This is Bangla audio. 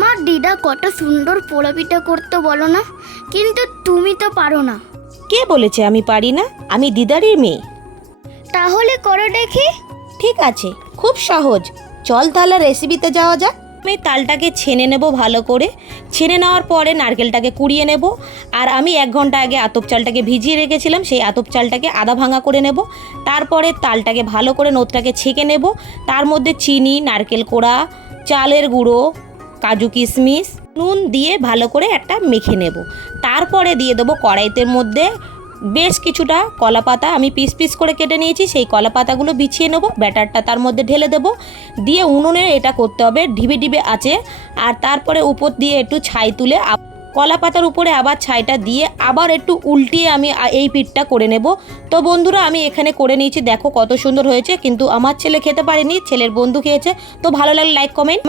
মা, দিদা কত সুন্দর পোড়া পিঠা করতে বলো না, কিন্তু তুমি তো পারো না। কে বলেছে আমি পারি না? আমি দিদারির মেয়ে। তাহলে করো দেখি। ঠিক আছে, খুব সহজ, চল তাহলে রেসিপিতে যাওয়া যাক। আমি তালটাকে ছেনে নেব ভালো করে। ছেনে নেওয়ার পরে নারকেলটাকে কুড়িয়ে নেব। আর আমি 1 ঘন্টা আগে আতপ চালটাকে ভিজিয়ে রেখেছিলাম, সেই আতপ চালটাকে আধা ভাঙা করে নেব। তারপরে তালটাকে ভালো করে নোদটাকে ছেঁকে নেব। তার মধ্যে চিনি, নারকেল কোড়া, চালের গুঁড়ো, কাজু কিশমিশ, নুন দিয়ে ভালো করে একটা মেখে নেব। তারপরে দিয়ে দেবো কড়াইতের মধ্যে বেশ কিছুটা কলা পাতা, আমি পিস পিস করে কেটে নিয়েছি, সেই কলা পাতাগুলো বিছিয়ে নেব। ব্যাটারটা তার মধ্যে ঢেলে দেব, দিয়ে উনুনে এটা করতে হবে ঢিবে ঢিবে আছে। আর তারপরে উপর দিয়ে একটু ছাই তুলে কলা পাতার উপরে আবার ছাইটা দিয়ে আবার একটু উল্টিয়ে আমি এই পিঠটা করে নেব। তো বন্ধুরা, আমি এখানে করে নিয়েছি, দেখো কত সুন্দর হয়েছে। কিন্তু আমার ছেলে খেতে পারেনি, ছেলের বন্ধু খেয়েছে। তো ভালো লাগলে লাইক কমেন্ট